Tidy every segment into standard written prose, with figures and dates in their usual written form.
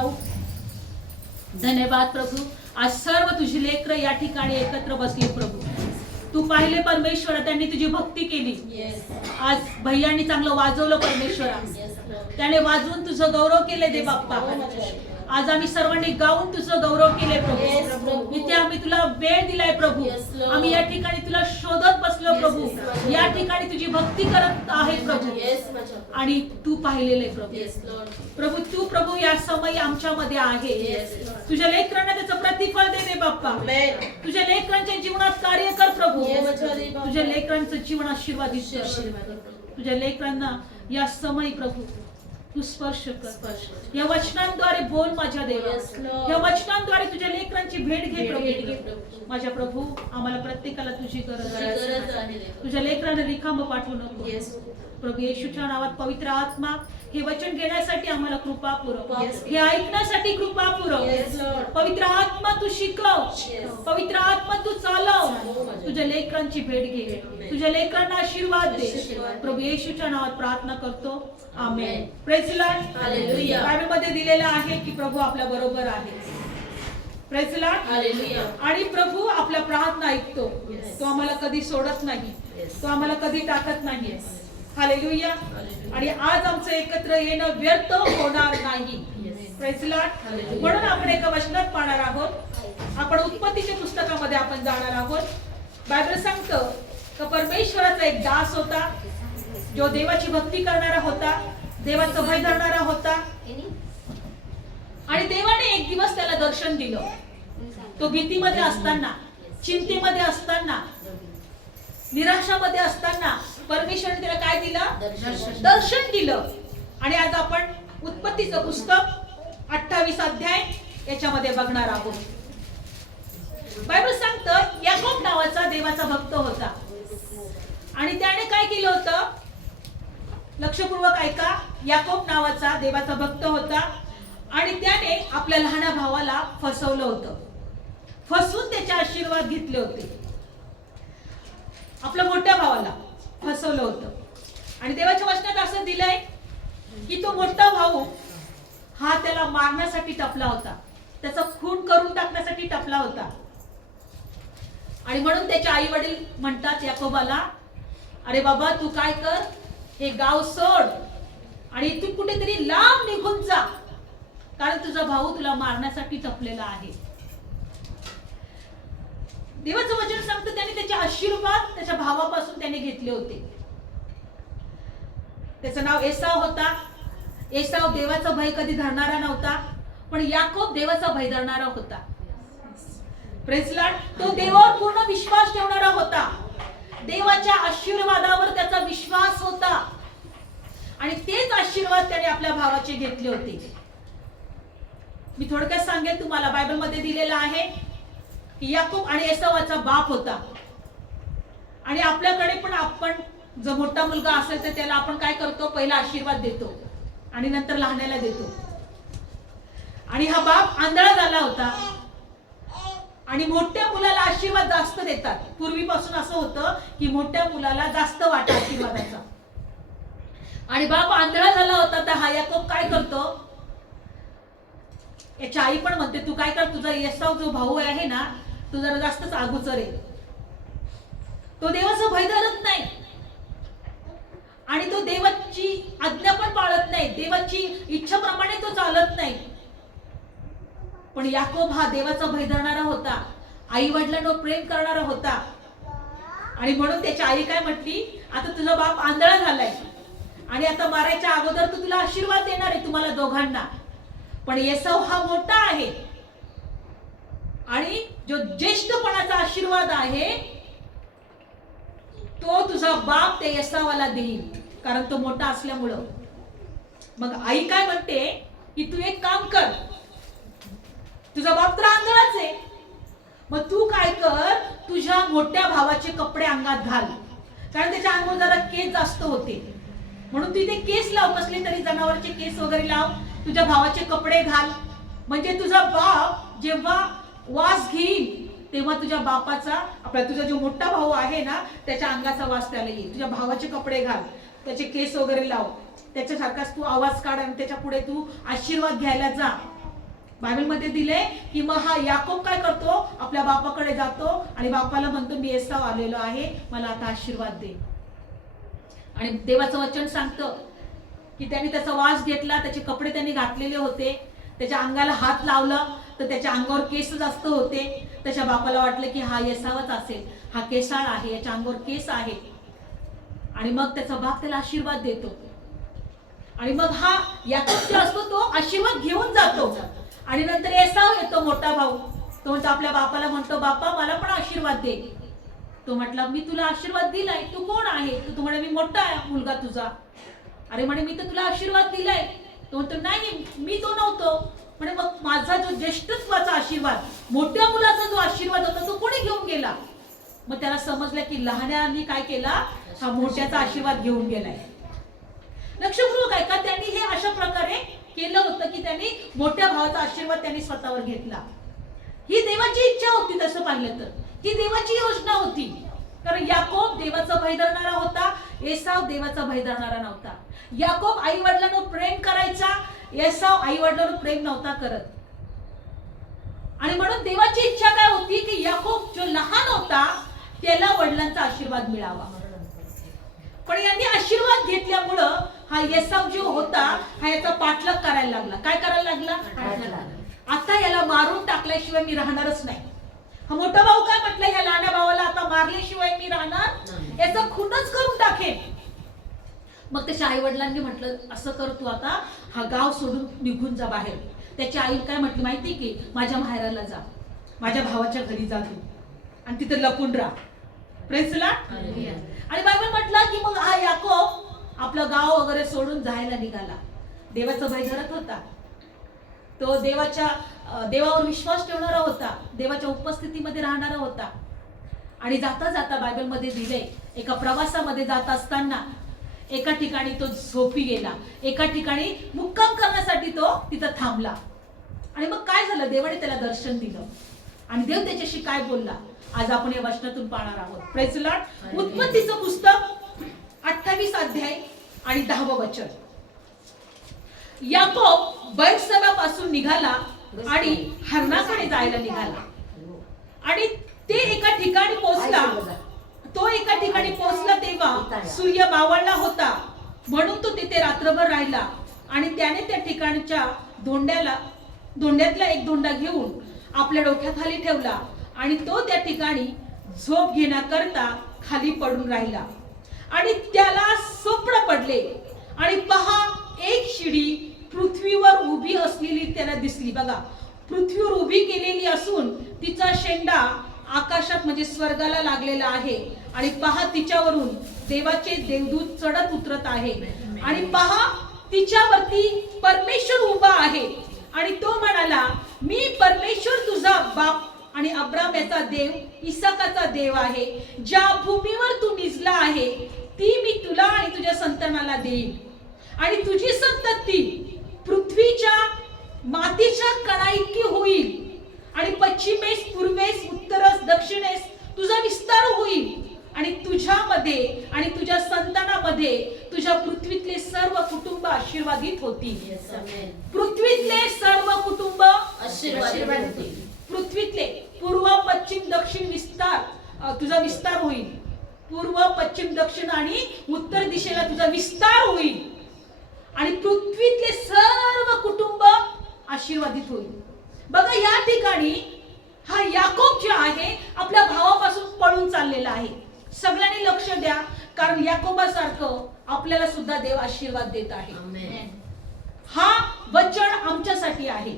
जाऊ. धन्यवाद प्रभू. आज सर्व तुझी लेकरं या ठिकाणी एकत्र बसली प्रभू. तू पाहिले परमेश्वरा, त्यांनी तुझी भक्ती केली. आज भैयानी चांगलं वाजवलं परमेश्वरा, त्याने वाजवून तुझं गौरव केले दे बाप्पा. आज आम्ही सर्वांनी गाऊन तुझं गौरव केले प्रभू. इथे आम्ही तुला वेळ दिलाय प्रभू. आम्ही या ठिकाणी तुला शोधत बसलो प्रभू. या ठिकाणी तुझी भक्ती करत आहे प्रभू. आणि तू पाहिलेले प्रभू. प्रभू तू प्रभू या समय आमच्यामध्ये आहे. तुझ्या लेकरांना त्याचं प्रतिफल दे दे बाप्पा. तुझ्या लेकरांच्या जीवनात कार्य कर प्रभू. तुझ्या लेकरांचं जीवन आशीर्वादित कर. तुझ्या लेकरांना या समय प्रभू तू स्पर्श कर. या वचनांद्वारे बोल माझ्या देवा. या वचनांद्वारे तुझ्या लेकरांची भेट घे प्रभू. माझ्या प्रभू, आम्हाला प्रत्येकाला तुझी गरज आहे. तुझ्या लेकरांना रिकामं पाठवू नको प्रभू. येशूच्या नावात पवित्र आत्मा हे वचन घेण्यासाठी आम्हाला कृपा पुरव. हे ऐकण्यासाठी कृपा पुरव. पवित्र आत्मा तू शिकव. पवित्र आत्मा तू चालव. तुझ्या लेकरांची भेट घे. तुझ्या लेकरांना आशीर्वाद दे प्रभू. येशूच्या नावात प्रार्थना करतो. आमेन. Praise lord. हालेलुया. बायबलमध्ये दिलेलं आहे की प्रभू आपल्या बरोबर आहे. Praise lord. हालेलुया. आणि प्रभू आपल्या प्रार्थना ऐकतो. तो आम्हाला कधी सोडत नाही. तो आम्हाला कधी टाकत नाही. हालेलुया. आणि आज आमचं एकत्र येणं व्यर्थ होणार नाही. Praise Lord. म्हणून आपण एका वचनात पाहणार आहोत. आपण उत्पत्तीच्या पुस्तकामध्ये आपण जाणार आहोत. बायबल सांगतं की परमेश्वराचा एक दास होता जो देवाची भक्ती करणारा होता, देवाचं भय धरणारा होता. आणि देवाने एक दिवस त्याला दर्शन दिलं. तो भीतीमध्ये असताना, चिंतेमध्ये असताना, निराशामध्ये असताना परमेश्वराने त्याला काय दिलं? दर्शन दिलं. आणि आज आपण उत्पत्तीचं पुस्तक 28 अध्याय याच्यामध्ये बघणार आहोत. बायबल सांगतं याकोब नावाचा देवाचा भक्त होता. आणि त्याने काय केलं होतं? लक्षपूर्वक ऐका. याकोब नावाचा देवाचा भक्त होता आणि त्याने आपल्या लहान भावाला फसवलं होतं. फसवून त्याचे आशीर्वाद घेतले होते. आपल्या मोठ्या भावाला फसवलं होतं. आणि देवाच्या वचनात असं दिलंय की तो मोठा भाऊ हा त्याला मारण्यासाठी टपला होता. त्याचा खून करून टाकण्यासाठी टपला होता. आणि म्हणून त्याचे आई वडील म्हणतात याकोबाला, अरे बाबा तू काय कर, हे गाव सोड आणि तू कुठेतरी लांब निघून जा, कारण तुझा भाऊ तुला मारण्यासाठी टपलेला आहे. देवाचं वचन सांगतं त्याने त्याचे आशीर्वाद त्याच्या भावापासून त्याने घेतले होते. त्याचं नाव एसाव होता. एसाव देवाचा भय कधी धरणारा नव्हता, पण याकोब देवाचा भय धरणारा होता. Praise Lord. तो देवावर पूर्ण विश्वास ठेवणारा होता. देवाच्या आशीर्वादावर त्याचा विश्वास होता. आणि तेच आशीर्वाद त्याने आपल्या भावाचे घेतले होते. मी थोडक्यात सांगेल तुम्हाला. बायबल मध्ये दिलेला आहे की याकोब आणि एसावाचा बाप होता. आणि आपल्याकडे पण आपण जो मोठा मुलगा असेल तर त्याला आपण काय करतो? पहिला आशीर्वाद देतो आणि नंतर लहानाला देतो. आणि हा बाप आंधळा झाला होता आणि मोठ्या मुलाला आशीर्वाद जास्त देतात. पूर्वीपासून असं होतं की मोठ्या मुलाला जास्त वाटा आशीर्वादाचा. आणि बाप आंधळा झाला होता तर हा याकोब काय करतो? याची आई पण म्हणते तू काय कर, तुझा एसाव जो भाऊ आहे ना तो जरा जास्तच अगोचर आहे. तो देवाचा भय धरत नाही आणि तो देवाची आज्ञा पण पाळत नाही. देवाची इच्छेप्रमाणे तो चालत नाही. पण याकोब हा देवाचा भय धरणारा होता. आई वडिलांवर प्रेम करणारा होता. आणि म्हणून त्याची आई काय म्हटली, आता तुझा बाप आंधळा झालाय आणि आता मारायच्या अगोदर तो तुला आशीर्वाद देणार आहे तुम्हाला दोघांना. पण एसाव हा मोठा आहे आणि जो ज्येष्ठपणाचा आशीर्वाद आहे तो तुझा बाप त्या एसावाला देईल, कारण तो मोठा असल्यामुळं. मग आई काय म्हणते की तू एक काम कर, तुझा बाप तर आंधळाच आहे, मग तू काय कर, तुझ्या मोठ्या भावाचे कपडे अंगात घाल, कारण त्याच्या अंगावर जरा केस जास्त होते. म्हणून तू इथे केस लाव, कसले तरी जनावरचे केस वगैरे लाव, तुझ्या भावाचे कपडे घाल, म्हणजे तुझा बाप जेव्हा वास घेईल तेव्हा तुझ्या बापाचा, आपला तुझा जो मोठा भाऊ आहे ना त्याच्या अंगाचा वास त्याला येईल. तुझ्या भावाचे कपडे घाल, त्याचे केस वगैरे लाव, त्याच्यासारखाच तू आवाज काढ आणि त्याच्या पुढे तू आशीर्वाद घ्यायला जा. बायबलमध्ये दिले की मग हा याकोब काय करतो, आपल्या बापाकडे जातो आणि बापाला म्हणतो मी एसाव आलेलो आहे, मला आता आशीर्वाद दे. आणि देवाचं वचन सांगतं की त्याने त्याचा वास घेतला, त्याचे कपडे त्यांनी घातलेले होते, त्याच्या अंगाला हात लावला तर त्याच्या अंगावर केस जास्त होते. त्याच्या बापाला वाटलं की हा एसावच असेल, हा केसाळ आहे, याच्या अंगावर केस आहे. आणि मग त्याचा बाप त्याला आशीर्वाद देतो. आणि मग हा याकोब जो असतो तो आशीर्वाद घेऊन जातो. आणि नंतर एसाव येतो, मोठा भाऊ. तो म्हणतो आपल्या बापाला, म्हणतो बापा मला पण आशीर्वाद दे. तो म्हटला मी तुला आशीर्वाद दिलाय, तू कोण आहे? तू म्हणे मी मोठा मुलगा तुझा. अरे म्हणे मी तर तुला आशीर्वाद दिलाय. तो म्हणतो नाही मी तो नव्हतो. म्हणे मग माझा जो ज्येष्ठत्वाचा आशीर्वाद, मोठ्या मुलाचा जो आशीर्वाद होता तो कोणी घेऊन गेला? मग त्याला समजलं की लहान्यांनी काय केला, हा मोठ्याचा आशीर्वाद घेऊन गेलाय. लक्षपूर्वक ऐका, त्यांनी हे अशा प्रकारे केलं होतं की त्यांनी मोठ्या भावाचा आशीर्वाद त्यांनी स्वतःवर घेतला. ही देवाची इच्छा होती. तसं पाहिलं तर ही देवाची योजना होती. कारण याकोब देवाचा भय धरणारा होता, एसाव देवाचा भय धरणारा नव्हता. याकोब आई वडिलांवर प्रेम करायचा, एसाव आई वडिलांवर प्रेम नव्हता करत. आणि म्हणून देवाची इच्छा काय होती की याकोब जो लहान होता त्याला वडिलांचा आशीर्वाद मिळावा. पण यांनी आशीर्वाद घेतल्यामुळं हा एसाव जो होता हा याचा पाठलाग करायला लागला. काय करायला लागला? आता याला मारून टाकल्याशिवाय मी राहणारच नाही. हा मोठा भाऊ काय म्हटलं, ह्या लहान भावाला आता मारल्याशिवाय मी राहणार, याचा खूनच करून टाकेन. मग त्याच्या आई वडिलांनी म्हटलं असं कर, तू आता हा गाव सोडून निघून जा बाहेर. त्याची आई काय म्हटली माहिती की माझ्या माहेराला जा, माझ्या भावाच्या घरी जा तू आणि तिथे लपून राहा. Praise the lord. आणि बायबल म्हटलं की मग हा याकोब आपलं गाव वगैरे सोडून जायला निघाला. देवाचा भय धरत होता. तो देवावर विश्वास ठेवणारा होता, देवाच्या उपस्थितीमध्ये राहणारा होता. आणि जाता जाता बायबलमध्ये दिले, एका प्रवासामध्ये जात असताना एका ठिकाणी तो झोपी गेला. एका ठिकाणी मुक्काम करण्यासाठी तो तिथं थांबला. आणि मग काय झालं, देवाने त्याला दर्शन दिलं आणि देव त्याच्याशी काय बोलला आज आपण या वचनातून पाहणार आहोत. Praise the Lord. उत्पत्तीचं पुस्तक 28 अध्याय आणि 10वं वचन. याकोब बैरसबापासून निघाला आणि हरणाकडे जायला निघाला. आणि ते एका ठिकाणी पोहोचला. तो एका ठिकाणी पोहोचला तेव्हा सूर्य मावळला होता, म्हणून तो तिथे रात्रभर राहिला. आणि त्याने त्या ठिकाणच्या धोंड्यातला एक धोंडा घेऊन आपल्या डोक्याखाली ठेवला आणि तो त्या ठिकाणी झोप घेण्याकरता खाली पडून राहिला. आणि त्याला स्वप्न पडले आणि पहा एक शिडी पृथ्वीवर उभी असलेली त्याला दिसली. बघा, पृथ्वीवर उभी केलेली असून तिचा शेंडा आकाशात म्हणजे स्वर्गाला लागलेला आहे. आणि पहा तिच्यावरून देवाचे देवदूत चढत उतरत आहे. आणि पहा तिच्यावरती परमेश्वर उभा आहे. आणि तो म्हणाला, मी परमेश्वर तुझा बाप आणि अब्राम याचा देव, इसाकाचा देव आहे. ज्या भूमीवर तू निजला आहे ती मी तुला आणि तुझ्या संतानाला देईन. आणि तुझी संतती पृथ्वीच्या मातीच्या कणा इतकी होईल. आणि पश्चिमेस, पूर्वेस, उत्तरेस, दक्षिणेस तुझा विस्तार होईल. आणि तुझ्यामध्ये आणि तुझ्या संतानामध्ये तुझ्या पृथ्वीतले सर्व कुटुंब आशीर्वादित होतील. पृथ्वीतले सर्व कुटुंब आशीर्वादित होतील. पृथ्वीतले पूर्व, पश्चिम, दक्षिण विस्तार, तुझा विस्तार होईल. पूर्व, पश्चिम, दक्षिण आणि उत्तर दिशेला तुझा विस्तार होईल. आणि पृथ्वीतले सर्व कुटुंब आशीर्वादित होईल. बघा, या ठिकाणी हा याकोब जो आहे आपल्या भावापासून पळून चाललेला आहे. सगळ्यांनी लक्ष द्या, कारण याकोबासारखं आपल्याला सुद्धा देव आशीर्वाद देत आहे. हा वचन आमच्यासाठी आहे.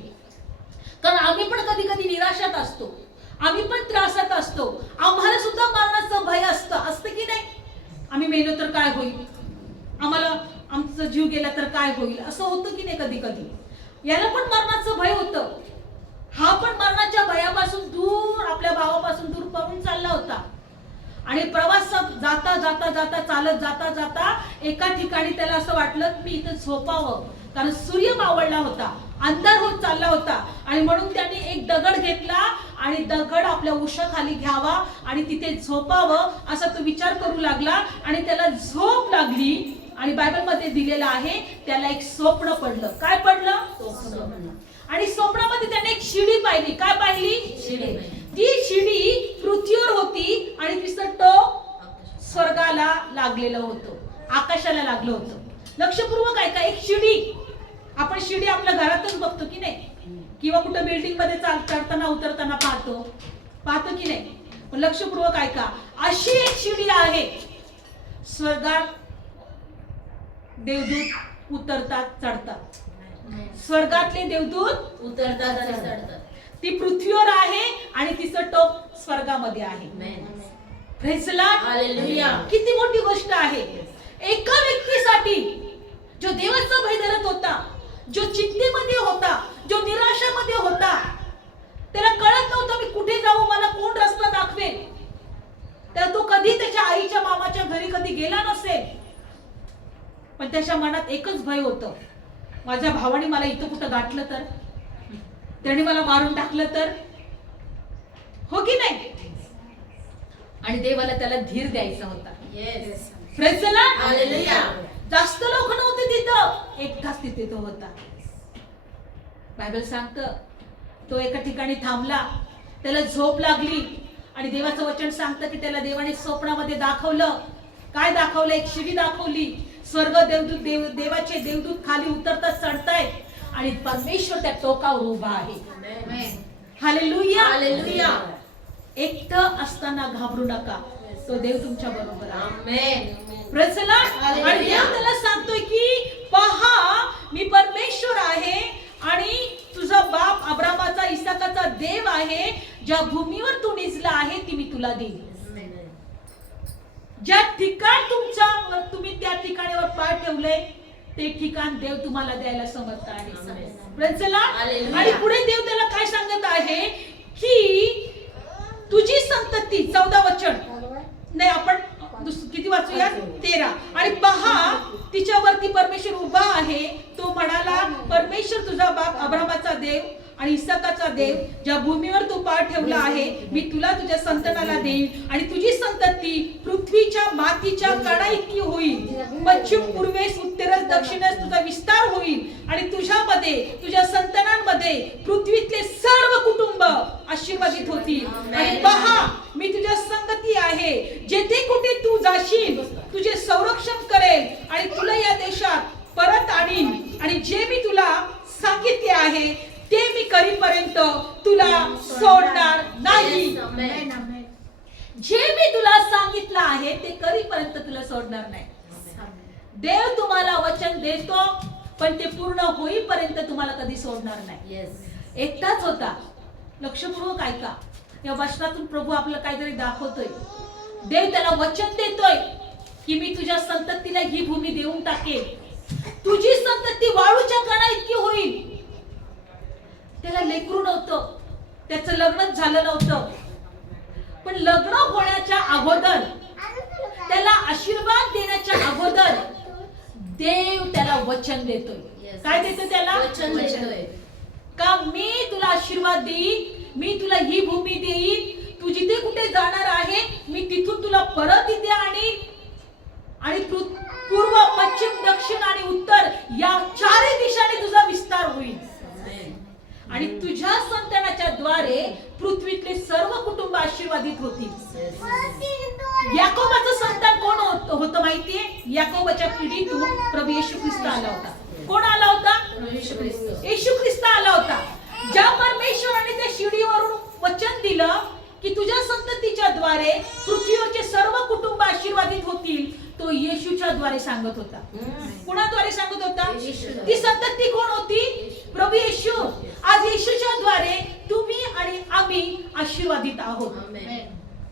कारण आम्ही पण कधी कधी निराशात असतो, आम्ही पण त्रासात असतो. आम्हाला सुद्धा मरणाचं भय असतं की नाही? आम्ही मेलो तर काय होईल, आम्हाला आमचा जीव गेला तर काय होईल, असं होतं की नाही कधी कधी. याला पण मरणाचं भय होतं. हा पण मरणाच्या भयापासून दूर, आपल्या भावापासून दूर पळून चालला होता. आणि प्रवासात जाता जाता जाता चालत जाता जाता एका ठिकाणी त्याला असं वाटलं मी इथं झोपावं, कारण सूर्य मावळला होता, अंधार होत चालला होता. आणि म्हणून त्यांनी एक दगड घेतला आणि दगड आपल्या उशाखाली घ्यावा आणि तिथे झोपावं असा तो विचार करू लागला. आणि त्याला झोप लागली. आणि बायबलमध्ये दिलेलं आहे त्याला एक स्वप्न पडलं. काय पडलं? आणि स्वप्नामध्ये त्याने पाहिली. काय पाहिली? शिडी. ती शिडी पृथ्वीवर होती आणि तिचं टोक स्वर्गाला लागलेलं होतं, आकाशाला लागलं होतं. लक्षपूर्वक ऐका. एक शिडी, आपण शिडी आपल्या घरातच बघतो की नाही, किंवा कुठं बिल्डिंग मध्ये चढताना उतरताना पाहतो की नाही. पण लक्षपूर्वक ऐका, अशी एक शिडी आहे. स्वर्गात देवदूत उतरतात चढतात, स्वर्गातले देवदूत उतरतात आणि चढतात. ती पृथ्वीवर आहे आणि तिचं टोक स्वर्गामध्ये आहे. Praise the lord. हालेलुया. किती मोठी गोष्ट आहे. एका व्यक्तीसाठी जो देवाचा भय धरत होता, जो चिंतेमध्ये होता, जो निराशामध्ये होता, त्याला कळत नव्हतं मी कुठे जाऊ, मला कोण रस्ता दाखवेल. तर तो कधी त्याच्या आईच्या मामाच्या घरी कधी गेला नसेल, पण त्याच्या मनात एकच भय होतं, माझ्या भावाने मला इथं कुठं गाठलं तर, त्याने मला मारून टाकलं तर, हो की नाही. आणि देवाला त्याला धीर द्यायचा होता. Yes. Praise the lord. Hallelujah. जास्त लोक नव्हते तिथं, एकटाच तिथे तो होता. बायबल सांगतं तो एका ठिकाणी थांबला, त्याला झोप लागली आणि देवाचं वचन सांगतं की त्याला देवाने स्वप्नामध्ये दाखवलं. काय दाखवलं? एक शिडी दाखवली. स्वर्ग देवदूत देवाचे देवदूत खाली उतरतात चढताय आणि परमेश्वर त्या टोकावर उभा आहे. हालेलुया. हालेलुया. एकटं असताना घाबरू नका, तो देव तुमच्या बरोबर आहे. आमेन. Praise the lord. आणि देव त्याला सांगतोय की पहा मी परमेश्वर आहे आणि तुझा बाप अब्रामाचा इसाकाचा देव आहे. ज्या भूमीवर तू निजला आहे ती मी तुला देईन. ज्या ठिकाण तुम्ही त्या ठिकाणावर पाय ठेवले ते ठिकाण देव तुम्हाला द्यायला समर्थ आहे. Praise the lord. आणि पुढे देव त्याला काय सांगत आहे की तुझी संतती, 14 वचन नाही, आपण किती वाचूया? 13. आणि पहा तिच्यावरती परमेश्वर उभा आहे. तो म्हणाला परमेश्वर तुझा बाप अब्रामाचा देव आणि इसाकाचा देव, ज्या भूमीवर तू पाय ठेवला आहे मी तुला तुझ्या संतानाला देईन आणि तुझी संतती पृथ्वीच्या मातीच्या कणा इतकी होईल. पश्चिम पूर्वेस उत्तरेस दक्षिणेस तुझा विस्तार होईल आणि तुझ्यामध्ये तुझ्या संतानांमध्ये पृथ्वीतले सर्व कुटुंब आशीर्वादित होतील. आणि पहा मी तुझ्या संगती आहे, जेथे कुठे तू जाशील तुझे संरक्षण करेल आणि तुला या देशात परत आणीन आणि जे मी तुला सांगितले आहे ते मी करीपर्यंत तुला सोडणार नाही. जे मी तुला सांगितलं आहे ते करीपर्यंत तुला सोडणार नाही. देव तुम्हाला वचन देतो पण ते पूर्ण होईपर्यंत तुम्हाला कधी सोडणार नाही. एकटाच होता. लक्षपूर्वक ऐका. या वचनातून प्रभू आपलं काहीतरी दाखवतोय. देव त्याला वचन देतोय की मी तुझ्या संततीला ही भूमी देऊन टाकेल, तुझी संतती वाळूच्या कणा इतकी होईल. त्याला लेकरू नव्हतं, त्याचं लग्नच झालं नव्हतं, पण लग्न होण्याच्या अगोदर, त्याला आशीर्वाद देण्याच्या अगोदर देव त्याला वचन देतोय. काय देतो त्याला? वचन देतोय का मी तुला आशीर्वाद देईन, मी तुला ही भूमी देईन, तू जिथे कुठे जाणार आहे मी तिथून तुला परत इथे आणीन आणि पूर्व पश्चिम दक्षिण आणि उत्तर या चारही दिशाने तुझा विस्तार होईल आणि तुझ्या संतानाच्या द्वारे पृथ्वीतले सर्व कुटुंब आशीर्वादित होतील. याकोबाचं संतान कोण होतं माहितीये? याकोबाच्या पिढीतून प्रभू येशू ख्रिस्त आला होता. कोण आला होता? येशू ख्रिस्त आला होता. ज्या परमेश्वराने त्या शिडीवरून वचन दिलं की तुझ्या संततीच्या द्वारे पृथ्वीवरचे सर्व कुटुंब आशीर्वादित होतील, तो येशूच्या द्वारे सांगत होता. कुणाद्वारे सांगत होता? ती संतती कोण होती? प्रभू येशू. आज येशूच्या द्वारे तुम्ही आणि आम्ही आशीर्वादित आहोत.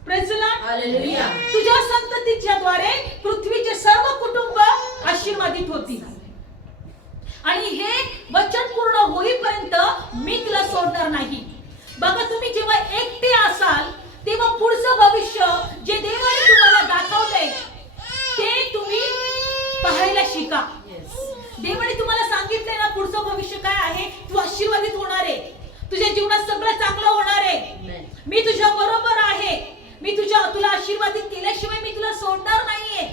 Praise the lord. हालेलुया. तुझ्या संततीच्या द्वारे पृथ्वीचे सर्व कुटुंब आशीर्वादित होतील आणि हे वचन पूर्ण होईपर्यंत मी तुला सोडणार नाही. बघा, तुम्ही जेव्हा एकटे असाल तेव्हा पुढचं भविष्य जे देवाने तुम्हाला दाखवलंय ते तुम्ही पाहायला शिका. देवाने तुम्हाला सांगितलंय ना पुढचं भविष्य काय आहे, तू आशीर्वादित होणार आहे, तुझ्या जीवनात सगळं चांगलं होणार आहे, मी तुझ्या बरोबर आहे, मी तुला आशीर्वादित केल्याशिवाय मी तुला सोडणार नाहीये.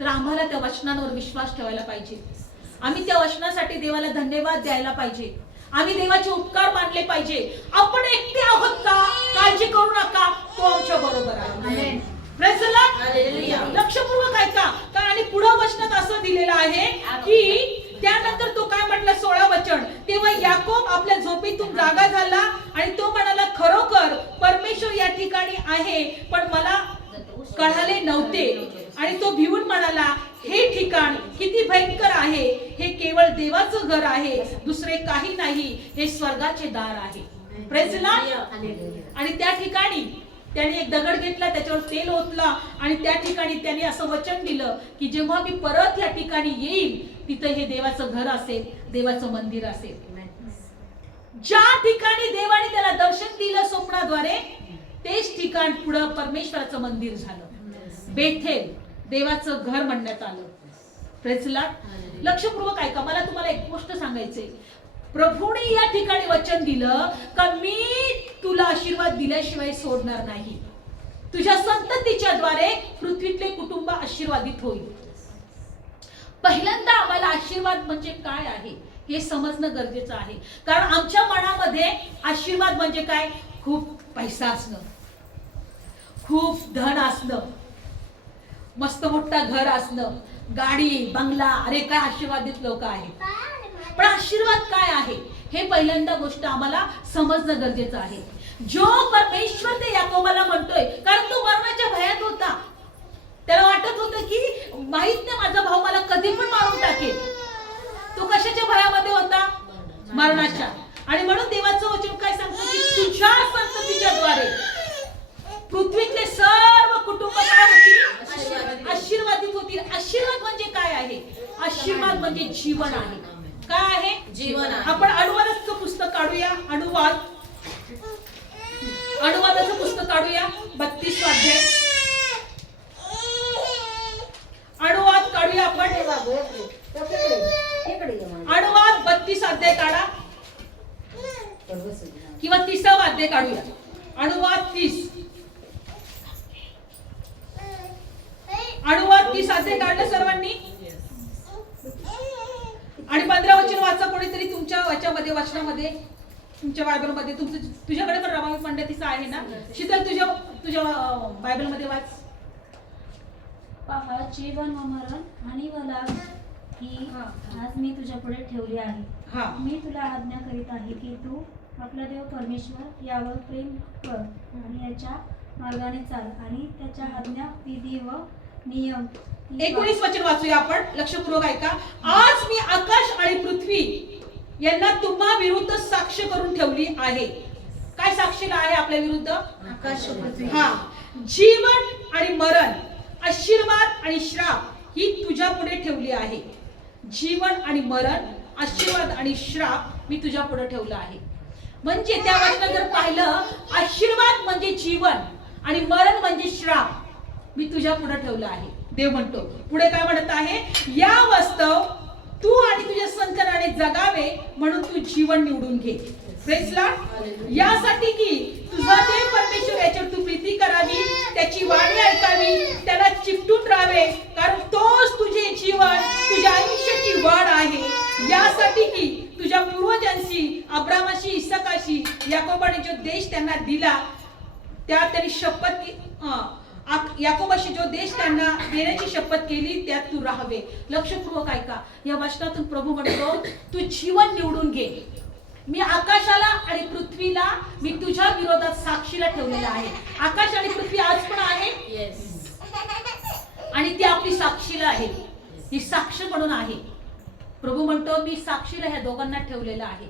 तर आम्हाला त्या वचनांवर विश्वास ठेवायला पाहिजे. आम्ही त्या वचनासाठी देवाला धन्यवाद द्यायला पाहिजे. आम्ही देवाचे उपकार मानले पाहिजे. आपण एकटे आहोत का? काळजी करू नका, तो आमच्या बरोबर आहे. Praise the Lord. Hallelujah. लक्षपूर्वक ऐका का. आणि पुढे वचनात असं दिलेलं आहे की त्यानंतर तो काय म्हटलं, 16 वचन, तेव्हा याकोब आपल्या झोपेतून जागा झाला आणि तो म्हणाला, खरोखर परमेश्वर या ठिकाणी आहे, पण मला कळाले नव्हते. आणि तो भिवून म्हणाला, हे ठिकाण किती भयंकर आहे. हे केवळ देवाचं घर आहे, दुसरे काही नाही. हे स्वर्गाचे दार आहे. Praise the Lord. आणि त्या ठिकाणी त्याने एक दगड घेतला, त्याच्यावर तेल ओतला आणि त्या ठिकाणी त्याने असं वचन दिलं की जेव्हा मी परत या ठिकाणी येईल तिथं हे देवाचं घर असेल, देवाचं मंदिर असेल. ज्या ठिकाणी देवाने त्याला दर्शन दिलं स्वप्नाद्वारे, तेच ठिकाण पुढं परमेश्वराचं मंदिर झालं. बेथेल, देवाचं घर म्हणण्यात आलं. Praise the Lord. लक्षपूर्वक ऐका. मला तुम्हाला एक गोष्ट सांगायचंय. प्रभूने या ठिकाणी वचन दिलं का मी तुला आशीर्वाद दिल्याशिवाय सोडणार नाही. तुझ्या संततीच्या द्वारे पृथ्वीतले कुटुंब आशीर्वादित होईल. पहिल्यांदा आम्हाला आशीर्वाद म्हणजे काय आहे हे समजणं गरजेचं आहे. कारण आमच्या मनामध्ये आशीर्वाद म्हणजे काय, खूप पैसा असणं, खूप धन असणं, मस्त मोठा घर असणं, गाडी बंगला, अरे काय आशीर्वादित लोक आहेत. पण आशीर्वाद काय आहे हे पहिल्यांदा गोष्ट आम्हाला समजणं गरजेचं आहे. जो परमेश्वर ते याकोबाला म्हणतोय, कारण तो मरणाच्या भयात होता. त्याला वाटत होतं की माहित नाही माझा भाऊ मला कधी पण मारून टाकेल. तो कशाच्या भयामध्ये होता, मरणाच्या. आणि म्हणून देवाचं वचन काय सांगतं की तुझ्या संततीच्या द्वारे पृथ्वीतले सर्व कुटुंब काय होतील, आशीर्वादित होतील. आशीर्वाद म्हणजे काय आहे, आशीर्वाद म्हणजे जीवन आहे. काय आहे, जीवन आहे. आपण अनुवादाचं पुस्तक काढूया. अनुवादाचं पुस्तक काढूया. 32 अध्याय अनुवाद काढूया आपण. अनुवाद 32 अध्याय काढा किंवा 30वा अध्याय काढूया. अनुवाद 30. अनुवाद 30 अध्याय काढलं सर्वांनी. आणि 15 वचन वाचा कोणीतरी तुमच्या वाचनामध्ये, तुमच्या बायबलमध्ये. तुझ्याकडे पण रमाबाई पंडितीचं आहे ना शीतल, तुझ्या बायबलमध्ये वाच. पहा, जीवन व मरण आणि व लाभ ही आज मी तुझ्या पुढे ठेवली आहे. मी तुला आज्ञा करीत आहे की तू आपला देव परमेश्वर यावर प्रेम कर आणि याच्या मार्गाने चाल आणि त्याच्या आज्ञा, विधी व नियम. 19 वचन वाचूया आपण. लक्षपूर्वक ऐका. आज मी आकाश आणि पृथ्वी यांना तुम्हा विरुद्ध साक्ष करून ठेवली आहे. काय साक्षीला आहे आपल्या विरुद्ध, आकाश व पृथ्वी. जीवन आणि मरण, आशीर्वाद आणि श्राप ही तुझ्या पुढे ठेवली आहे. जीवन आणि मरण, आशीर्वाद आणि श्राप मी तुझ्या पुढे ठेवलं आहे. म्हणजे त्या वचनात जर पाहिलं, आशीर्वाद म्हणजे जीवन आणि मरण म्हणजे श्राप मी तुझ्या पुढे ठेवलं आहे. देव म्हणतो. पुढे काय म्हणत आहे, या वास्तव तू आणि तुझ्या संतानाने जगावे म्हणून तू जीवन निवडून घे. Praise Lord. यासाठी की तुझा देव परमेश्वर याच्यावर तू प्रीती करावी, त्याची वाणी ऐकावी, त्याला चिकटून राहावे, कारण तोच तुझे जीवन, तुझ्या आयुष्याची वाढ आहे. यासाठी की तुझ्या पूर्वजांशी, अब्रामाशी, इसकाशी, याकोबाने जो देश त्यांना दिला, त्यांनी याकोबाशी जो देश त्यांना देण्याची शपथ केली त्यात तू राहावे. लक्षपूर्वक ऐका. या वचनातून प्रभू म्हणतो, तू जीवन निवडून घे. मी आकाशाला आणि पृथ्वीला मी तुझ्या विरोधात साक्षीला ठेवलेला आहे. आकाश आणि पृथ्वी आज पण आहे आणि ती आपली साक्षीला आहे. ही साक्ष म्हणून आहे. प्रभू म्हणतो, मी साक्षीला ह्या दोघांना ठेवलेलं आहे.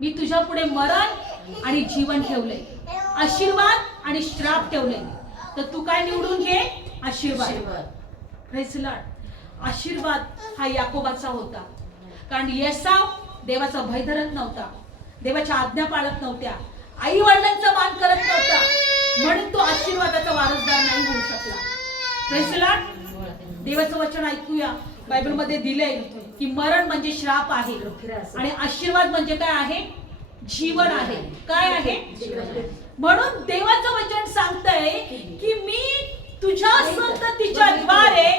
मी तुझ्या पुढे मरण आणि जीवन ठेवलंय, आशीर्वाद आणि श्राप ठेवलंय. तर तू काय निवडून घे, आशीर्वाद. Praise the Lord. आशीर्वाद हा याकोबाचा होता. कारण येसाव देवाचा भय धरत नव्हता, देवाच्या आज्ञा पाळत नव्हत्या, आई वडिलांचा मान करत नव्हता, म्हणून तो आशीर्वादाचा वारसदार नाही होऊ शकला. Praise the Lord. देवाचं वचन ऐकूया. बायबलमध्ये दिलंय की मरण म्हणजे श्राप आहे आणि आशीर्वाद म्हणजे काय आहे, जीवन आहे. काय आहे, म्हणून देवाचं वचन सांगतंय की मी तुझ्या संततीच्या द्वारे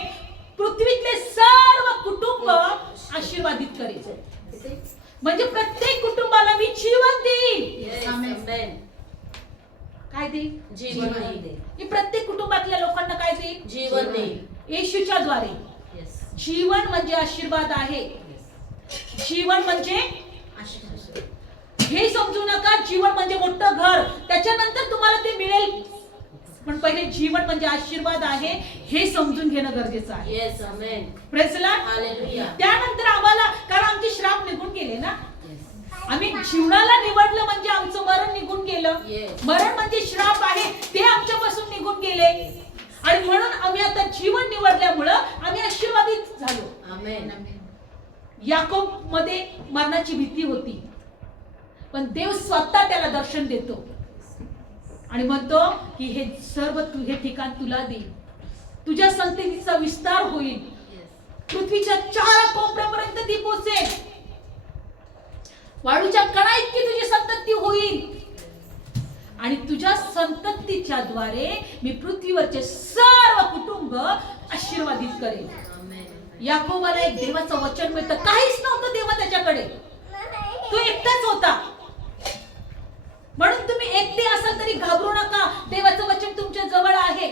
पृथ्वीतले सर्व कुटुंब आशीर्वादित करेल. म्हणजे प्रत्येक कुटुंब जीवन देईल. Yes, amen. काय देईल? जीवन देईल. ही प्रत्येक कुटुंबातल्या लोकांना काय देईल? जीवन देईल. येशूच्या द्वारे. Yes. जीवन म्हणजे आशीर्वाद आहे. जीवन म्हणजे आशीर्वाद. हे समजू नका जीवन म्हणजे मोठं घर, त्याच्यानंतर तुम्हाला ते मिळेल. पण पहिले जीवन म्हणजे आशीर्वाद आहे हे समजून घेणं गरजेचं आहे. Yes, amen. Praise the Lord. Hallelujah. त्यानंतर आम्हाला, कारण आमचे श्राप निघून गेले ना, Yes. आम्ही जीवनाला निवडलं म्हणजे आमचं मरण निघून गेलं. Yes. मरण म्हणजे श्राप आहे ते आमच्यापासून निघून गेले, आणि म्हणून आम्ही आता जीवन निवडल्यामुळं आम्ही आशीर्वादित झालो. Amen. याकोब मध्ये मरणाची भीती होती, पण देव स्वतः त्याला दर्शन देतो आणि म्हणतो की हे सर्व हे ठिकाण तुला देईल, तुझ्या संततीचा विस्तार होईल, Yes. पृथ्वीच्या 4 कोपऱ्यापर्यंत ती पोहोचेल, वाळूच्या कणा इतकी तुझी संतती होईल, आणि तुझ्या संततीच्या द्वारे मी पृथ्वीवरचे सर्व कुटुंब आशीर्वादित करेन. Amen. याकोबाला एक देवाचं वचन मिळतं. काहीच नव्हतं देवा त्याच्याकडे, तो एकटाच होता. म्हणून तुम्ही एकटे असाल तरी घाबरू नका, देवाचं वचन तुमच्या जवळ आहे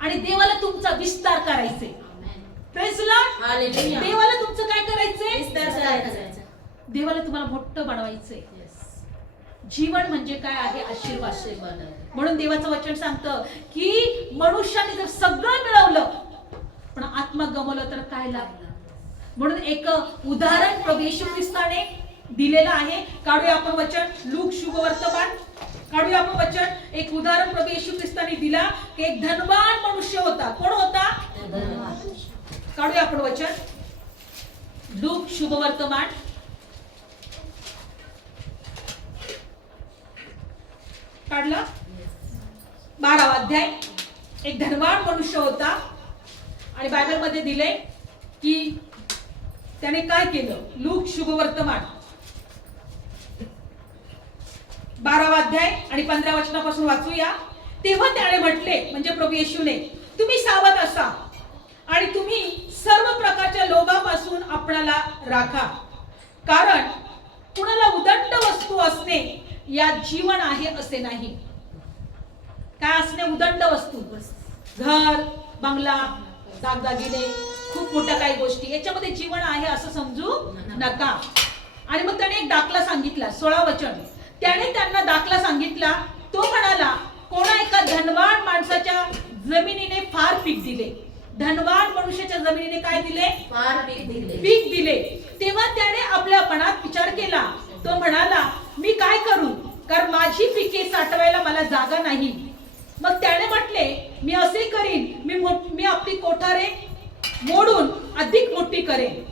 आणि देवाला तुमचा विस्तार करायचे. Amen. Praise Lord. Hallelujah. देवाला तुमचं काय करायचंय? विस्तार करायचा. देवाला तुम्हाला मोठं बनवायचंय. Yes. जीवन म्हणजे काय आहे? आशीर्वाद. आशीर्वाद आहे. म्हणून देवाचं वचन सांगतं की मनुष्याने जर सगळं मिळवलं पण आत्मा गमावलं तर काय लाभ? म्हणून एक उदाहरण प्रभू येशू ख्रिस्ताने दिलेलं आहे. काढूया आपण वचन, लूक शुभवर्तमान काढूया आपण वचन. एक उदाहरण प्रभू येशू ख्रिस्ताने दिला की एक धनवान मनुष्य होता. कोण होता? काढूया आपण वचन, लूक शुभवर्तमान काढलं, 12वा अध्याय. एक धनवान मनुष्य होता आणि बायबल मध्ये दिले की त्याने काय केलं. लूक शुभवर्तमान 12वा अध्याय आणि 15 वचनापासून वाचूया. तेव्हा त्याने म्हटले, म्हणजे प्रभू येशूने, तुम्ही सावध असा आणि तुम्ही सर्व प्रकारच्या लोभापासून आपणाला राखा, कारण कुणाला उदंड वस्तू असणे यात जीवन आहे असे नाही. काय असणे? उदंड वस्तू, घर, बंगला, दागदागिने, खूप मोठ्या काही गोष्टी, याच्यामध्ये जीवन आहे असं समजू नका. आणि मग त्याने एक दाखला सांगितला. 16 वचन. त्याने त्यांना दाखला सांगितला. तो म्हणाला, कोणा एका धनवान माणसाच्या जमिनीने फार पीक दिले. धनवान मनुष्याच्या जमिनीने काय दिले? फार पीक दिले. पीक दिले. तेव्हा त्याने आपल्या मनात विचार केला. तो म्हणाला, मी काय करू, कारण माझी पिके साठवायला मला जागा नाही. मग त्याने म्हटले, मी असे करीन, मी आपली कोठारे मोडून अधिक मोठी करेन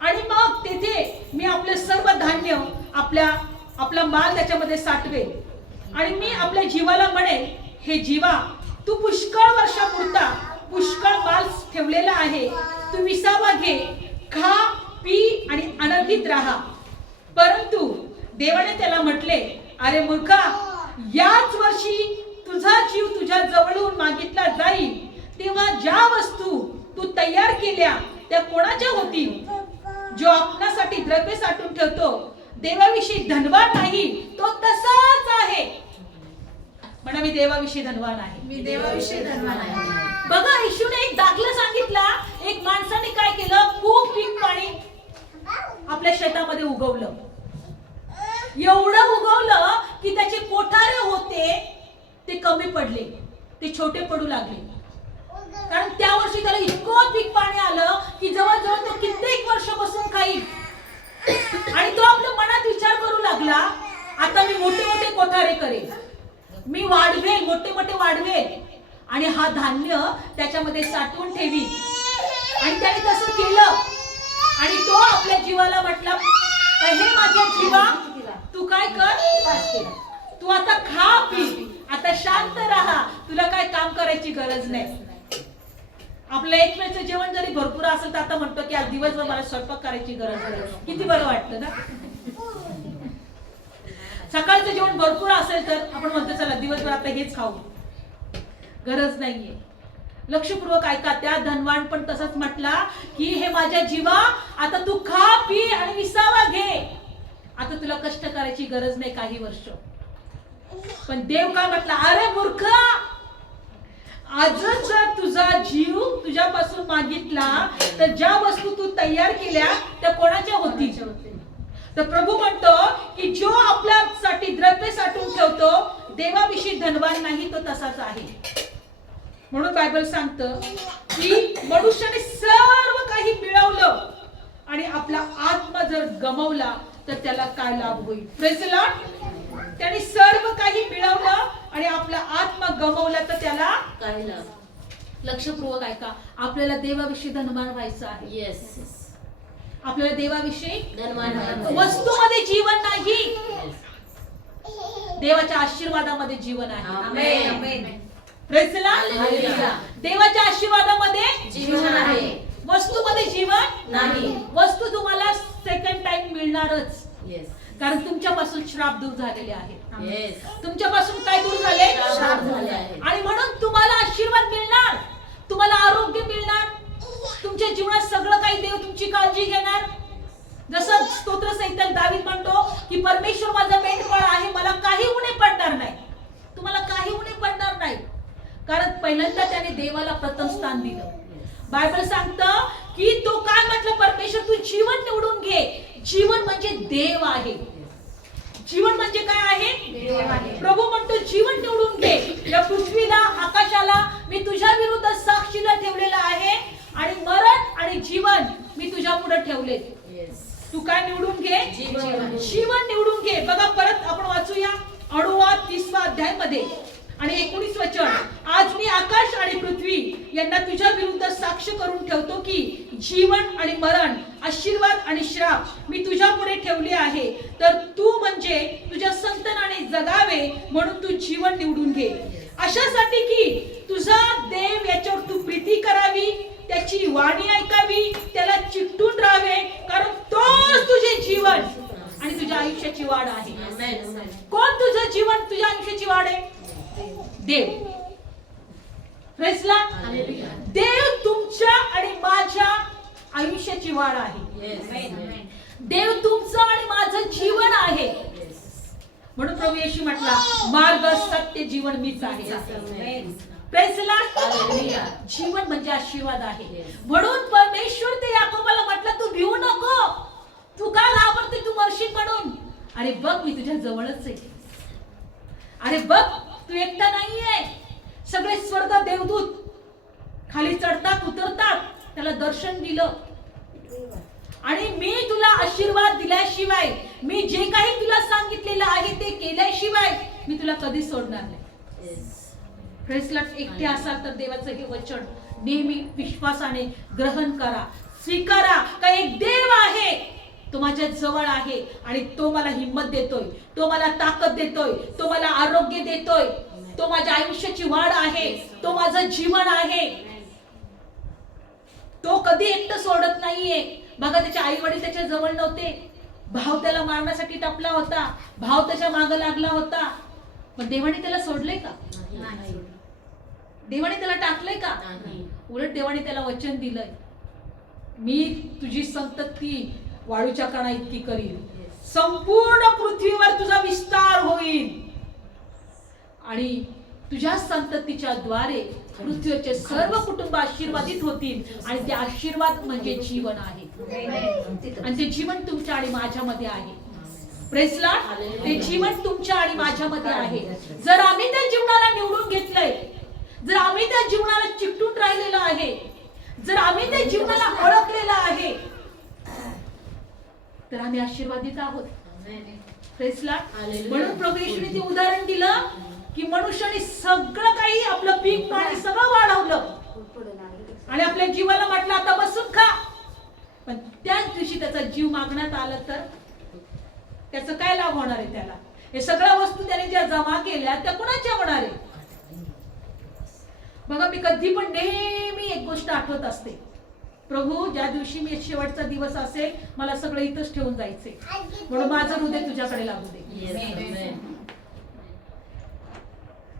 आणि मग तेथे मी आपले सर्व धान्य, आपला माल त्याच्यामध्ये साठवेल. आणि मी आपल्या जीवाला म्हणेन, हे जीवा, तू पुष्कळ वर्षापुरता पुष्कळ माल ठेवलेला आहे, तू विसावा घे, खा, पी आणि आनंदित राहा. परंतु देवाने त्याला म्हटले, अरे मूर्खा, याच वर्षी तुझा जीव तुझ्या जवळून मागितला जाईल, तेव्हा ज्या वस्तू तू तयार केल्या त्या कोणाच्या होतील? जो आपणासाठी द्रव्य साठवून ठेवतो, देवाविषयी धनवान नाही, तो तसाच आहे. म्हणा, मी देवाविषयी धनवान आहे. मी देवाविषयी धनवान आहे. बघा, येशूने एक दाखला सांगितला. एक माणसाने काय केलं? खूप पीक पाणी आपल्या शेतामध्ये उगवलं. एवढं उगवलं की त्याचे कोठारे होते ते कमी पडले, ते छोटे पडू लागले. कारण त्या वर्षी त्याला इतकं पीक पाणी आलं की जवळजवळ तो कित्येक वर्ष बसून खाईल. आणि तो आपल्या मनात विचार करू लागला, आता मी मोठे मोठे कोठारे करेन, मी वाढवेल, मोठे मोठे वाढवेल आणि हा धान्य त्याच्यामध्ये साठवून ठेवी. आणि त्याने तसं केलं. आणि तो आपल्या जीवाला म्हटला, हे माझ्या जीवा, तू काय कर, तू आता खा, पी, आता शांत राहा, तुला काय काम करायची गरज नाही. आपलं एक वेळचं जेवण जरी भरपूर असेल तर आता म्हणतो की आज दिवसभर मला स्वयंपाक करायची गरज नाही. किती बरं वाटतं ना. सकाळचं जेवण भरपूर असेल तर आपण म्हणतो चला दिवसभर आता हेच खाऊ, गरज नाहीये. लक्षपूर्वक ऐका. त्या धनवान पण तसंच म्हटला की हे माझ्या जीवा, आता तू खा, पी आणि विसावा घे. आता तुला कष्ट करायची गरज नाही काही वर्ष. पण देव काय म्हटला, अरे मूर्ख, आजच जर तुझा जीव तुझ्यापासून मागितला तर ज्या वस्तू तू तयार केल्या त्या कोणाच्या होतील. तर प्रभू म्हणतो की जो आपल्यासाठी द्रव्य साठवून ठेवतो देवाविषयी धनवान नाही, तो तसाच आहे. म्हणून बायबल सांगतं की मनुष्याने सर्व काही मिळवलं आणि आपला आत्मा जर गमावला तर त्याला काय लाभ होईल. Praise the Lord. त्याने सर्व काही मिळवलं आणि आपला आत्मा गमावला तर त्याला काय लाभ. लक्षपूर्वक ऐका, आपल्याला देवाविषयी धनवान व्हायचं आहे. येस. आपल्याला देवाविषयी धनवान व्हायचं. वस्तूमध्ये जीवन नाही, Yes. देवाच्या आशीर्वादामध्ये जीवन आहे. Amen. Praise the lord. Hallelujah. देवाच्या आशीर्वादामध्ये जीवन आहे. वस्तूमध्ये जीवन नाही. वस्तू तुम्हाला सेकंड टाइम मिळणारच, येस. कारण तुमच्यापासून श्राप दूर झालेले आहेत. येस. तुमच्यापासून काय दूर झाले, श्राप झाले आहेत. आणि म्हणून तुम्हाला आशीर्वाद मिळणार, तुम्हाला आरोग्य मिळणार, तुमच्या जीवनात सगळं काही देव तुमची काळजी घेणार. जसं स्तोत्र संहितेत दावीद म्हणतो की परमेश्वर माझा मेंढपाळ आहे, मला काही उणे पडणार नाही. तुम्हाला काही उणे पडणार नाही, कारण पहिल्यांदा त्याने देवाला प्रथम स्थान दिलं. बायबल सांगतं की तो काय म्हटलं, परमेश्वर तू जीवन निवडून घे. जीवन म्हणजे देव आहे. जीवन म्हणजे काय आहे, देव आहे. प्रभू म्हणतो जीवन निवडून घे. या पृथ्वीला आकाशाला मी तुझ्या विरुद्ध साक्षीला ठेवलेलं आहे आणि मरण आणि जीवन मी तुझ्या पुढे ठेवले. येस. तू काय निवडून घे, जीवन. जीवन निवडून घे. बघा परत आपण वाचूया अनुवाद 30 अध्याय मध्ये आणि 19 वचन. आज मी आकाश आणि पृथ्वी यांना तुझ्या विरुद्ध साक्ष करून ठेवतो की जीवन आणि मरण, आशीर्वाद आणि श्राप मी तुझ्या पुढे ठेवले आहे. तर तू म्हणजे तुझ्या संतानाने जगावे म्हणून तू जीवन निवडून घे, अशासाठी की तुझा देव याच्यावर तू प्रीती करावी, त्याची वाणी ऐकावी, त्याला चिकटून राहावे, कारण तोच तुझे जीवन आणि तुझ्या आयुष्याची वाढ आहे. आमेन. कोण तुझं जीवन, तुझ्या आयुष्याची वाढ आहे? देव. Praise the lord. हालेलुया. देव तुमच्या आणि माझ्या आयुष्याची वाढ आहे. येस. देव तुमचं आणि माझं जीवन आहे. म्हणून प्रभू येशू म्हटला, मार्ग सत्य जीवन मीच आहे. Praise the lord. हालेलुया. जीवन म्हणजे आशीर्वाद आहे. म्हणून परमेश्वर ते याकोबाला म्हटलं, तू भिवू नको, तू का घाबरते, तू मरशील म्हणून. अरे बघ मी तुझ्या जवळच आहे. अरे बघ तू एकटा नाहीये, सगळे स्वर्ग देवदूत खाली चढतात उतरतात, त्याला दर्शन दिलं. आणि मी तुला आशीर्वाद दिल्याशिवाय, मी जे काही तुला सांगितलेलं आहे ते केल्याशिवाय मी तुला कधी सोडणार नाही. येस. Praise the Lord. एकटे असाल तर देवाचं हे वचन नेहमी विश्वासाने ग्रहण करा, स्वीकारा. का एक देव आहे, तो माझ्या जवळ आहे आणि तो मला हिंमत देतोय, तो मला ताकद देतोय, तो मला आरोग्य देतोय, तो माझ्या आयुष्याची वाढ आहे, तो माझं जीवन आहे. तो कधी एकटं सोडत नाहीये. बघा त्याचे आई वडील त्याच्या जवळ नव्हते, भाव त्याला मारण्यासाठी टपला होता, भाव त्याच्या मागे लागला होता, पण देवाने त्याला सोडलंय का? नाही. देवाने त्याला टाकलंय का? नाही. उलट देवाने त्याला वचन दिलंय, मी तुझी संतती वाळूच्या कणा इतकी करील, संपूर्ण पृथ्वीवर तुझा विस्तार होईल आणि तुझ्या संततीच्या द्वारे पृथ्वीचे सर्व कुटुंब आशीर्वादित होतील. आणि ते आशीर्वाद म्हणजे जीवन आहे, आणि ते जीवन तुमच्या आणि माझ्यामध्ये आहे. Praise the Lord. ते जीवन तुमच्या आणि माझ्यामध्ये आहे. जर आम्ही त्या जीवनाला निवडून घेतलंय, जर आम्ही त्या जीवनाला चिकटून राहिलेलो आहे, जर आम्ही त्या जीवनाला ओळखलेलं आहे, तर आम्ही आशीर्वादित आहोत. Praise the Lord. म्हणून प्रभू येशूने ते उदाहरण दिलं की मनुष्याने सगळं काही, आपलं पीक पाणी सगळं वाढवलं आणि आपल्या जीवाला म्हटलं आता बसून खा, पण त्याच दिवशी त्याचा जीव मागण्यात आला तर त्याचं काय लाभ होणार आहे? त्याला हे सगळ्या वस्तू त्याने ज्या जमा केल्या त्या कुणाच्या होणार आहे? बघा मी कधी पण नेहमी एक गोष्ट आठवत असते, प्रभू ज्या दिवशी मी शेवटचा दिवस असेल मला सगळं इथंच ठेवून जायचे, म्हणून माझं हृदय तुझ्याकडे लागू दे.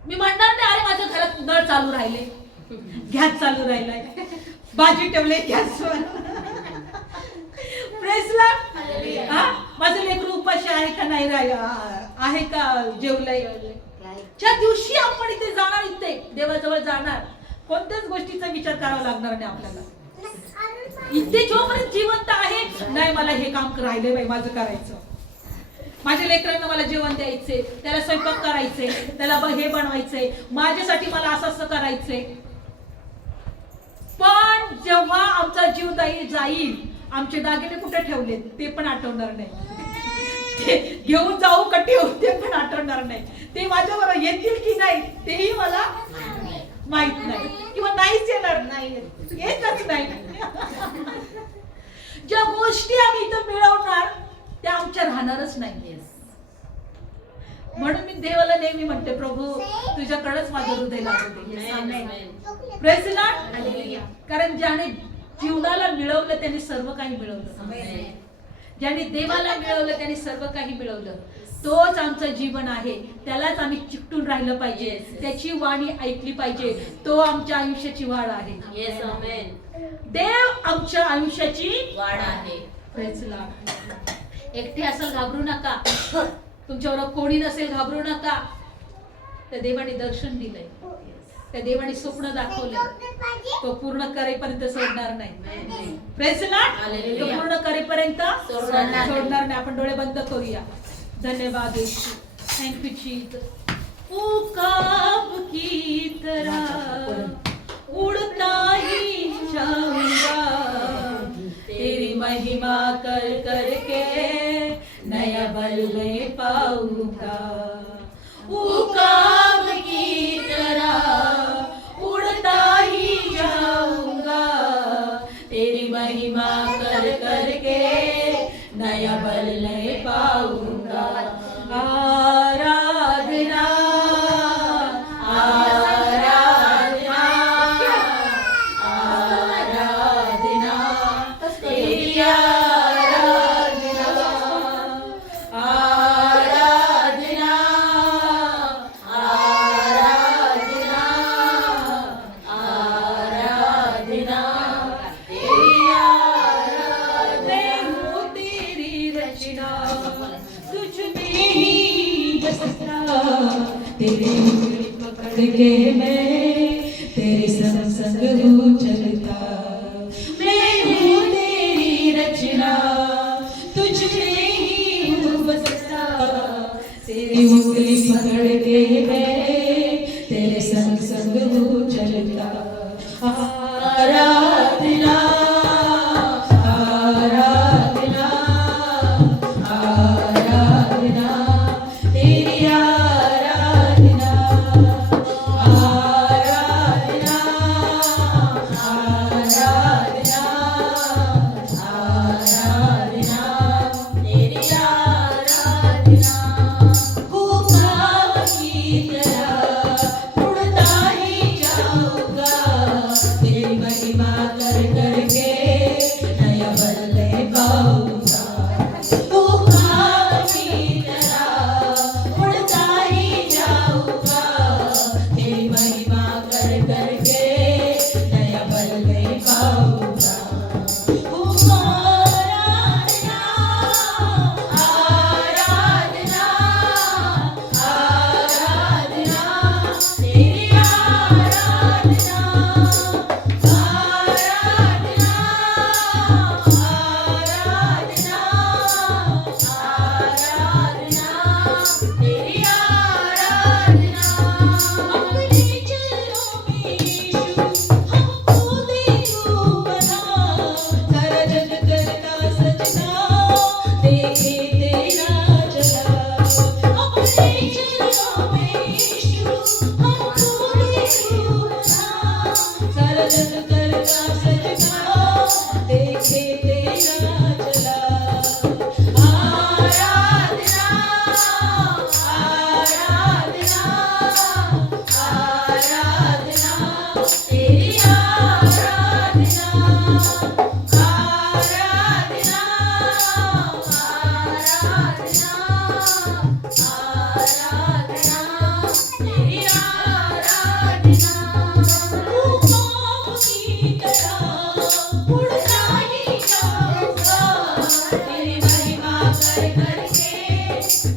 मी म्हणणार नाही अरे माझ्या घरात नळ चालू राहिले, गॅस चालू राहिलाय, भाजी ठेवले गॅसवर, प्रेज लॉर्ड. हा, माझं लेकरू उपाशी आहे का नाही आहे का जेवलंय. ज्या दिवशी आपण इथे जाणार, इथे देवाजवळ जाणार, कोणत्याच गोष्टीचा विचार करावा लागणार नाही आपल्याला. इथे जोपर्यंत जिवंत आहे, नाही मला हे काम राहिले बाई माझं करायचं, माझ्या लेकरांना मला जेवण द्यायचे, त्याला स्वयंपाक करायचे, त्याला हे बनवायचंय, माझ्यासाठी मला असं करायचंय. पण जेव्हा आमचा जीव जाईल, आमचे दागिने कुठे ठेवले ते पण आठवणार नाही, ते घेऊन जाऊ का ठेवू ते पण आठवणार नाही, ते माझ्याबरोबर येतील की नाही तेही मला माहित नाही, किंवा नाहीच येणार, नाही येतच नाही. ज्या गोष्टी आम्ही इथं मिळवणार त्या आमच्या राहणारच नाही. म्हणून मी देवाला नेहमी म्हणते, प्रभू तुझ्याकडेच माझं हृदय लागू दे. Praise Lord. कारण ज्याने जीवनाला मिळवलं त्याने सर्व काही मिळवलं, ज्याने देवाला मिळवलं त्याने सर्व काही मिळवलं. तोच आमचं जीवन आहे, त्यालाच आम्ही चिकटून राहिलं पाहिजे, त्याची वाणी ऐकली पाहिजे. तो आमच्या आयुष्याची वाढ आहे. देव आमच्या आयुष्याची वाढ आहे. Praise Lord. एकटे असाल घाबरू नका, तुमच्याबरोबर कोणी नसेल घाबरू नका. त्या देवाने दर्शन दिलंय, त्या देवाने स्वप्न दाखवलंय, तो पूर्ण करेपर्यंत सोडणार नाही. Praise Lord. तो पूर्ण करेपर्यंत सोडणार नाही. आपण डोळे बंद करूया. धन्यवाद येशू. Thank you Jesus. उकाब की तरह उड़ता ही जाऊंगा, तेरी महिमा कर करके नया बल मैं पाऊंगा. उकाब की तरह उड़ता ही जाऊंगा, तेरी महिमा कर करके नया बल मैं पाऊंगा. आराधना आराधना आराधना तेरी आराधना आराधना आराधना आराधना तेरी आराधना. हूँ तेरी रचना, तुझ में ही बसता, तेरी उंगली पकड़ के मैं तेरे संग संग हूँ चलता. मैं हूँ तेरी रचना, तुझ में ही हूँ बसता, तेरी उंगली पकड़ के मैं तेरे संग संग हूँ चलता. आराधना आराधना आराधना तेरी आराधना आराधना आराधना आराधना तेरी आराधना. उकाब की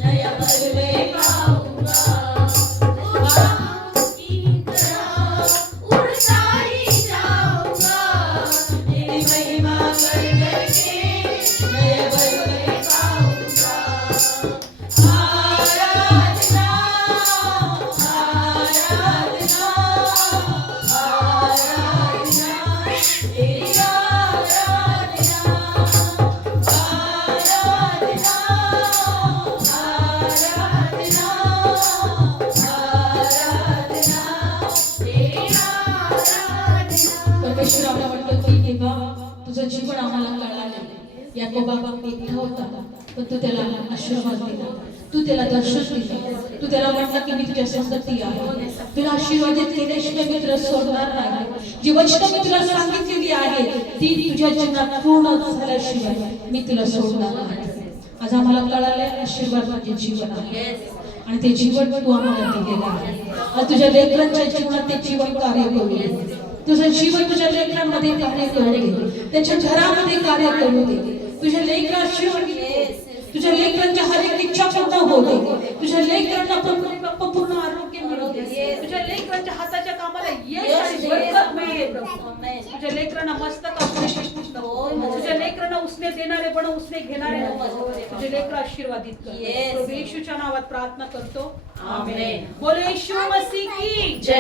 नया पल में पाऊंगा की तरह उड़ता ही जाऊंगा तेरी महिमा कर करके नया पल में पाऊंगा आराधना आराधना आराधना तेरी आराधना आराधना आराधना आराधना तेरी आराधना परमेश्वर आम्हाला म्हणतो की देवा तुझं जीवन आम्हाला कळालं याकोबा एकटा होता पण तू त्याला आशीर्वाद दिला तू त्याला दर्शन दिलं तू त्याला म्हटलं की मी तुझ्या संगती आहे तुला आशीर्वादित केल्याशिवाय मी तुला सोडणार नाही जी वचनं मी तुला सांगितलेली आहे ती तुझ्या जीवनात पूर्ण झाल्याशिवाय मी तुला सोडणार नाही आज आम्हाला कळालंय आशीर्वाद म्हणजे जीवन आहे आणि ते जीवन तू आम्हाला दिलेलं आहे आज तुझ्या लेकरांच्या जीवनात ते जीवन कार्य करू दे तुझं जीवन तुझ्या लेकरांमध्ये कार्य करू दे त्यांच्या घरामध्ये कार्य करू दे तुझ्या लेकराशिवाय तुझ्या लेकरांच्या हर एक इच्छा पूर्ण होऊ दे तुझ्या लेकरांना पूर्ण आरोग्य मिळू दे तुझ्या लेकरांच्या हाताच्या कामाला यश आणि बरकत मिळेल तुझ्या लेकरांना मस्तक तुझ्या लेकरांना उसने देणारे पण उसने घेणारे तुझे लेकर आशीर्वादित कर येशूच्या नावात प्रार्थना करतो आमेन बोलो येशू मसीह की जय.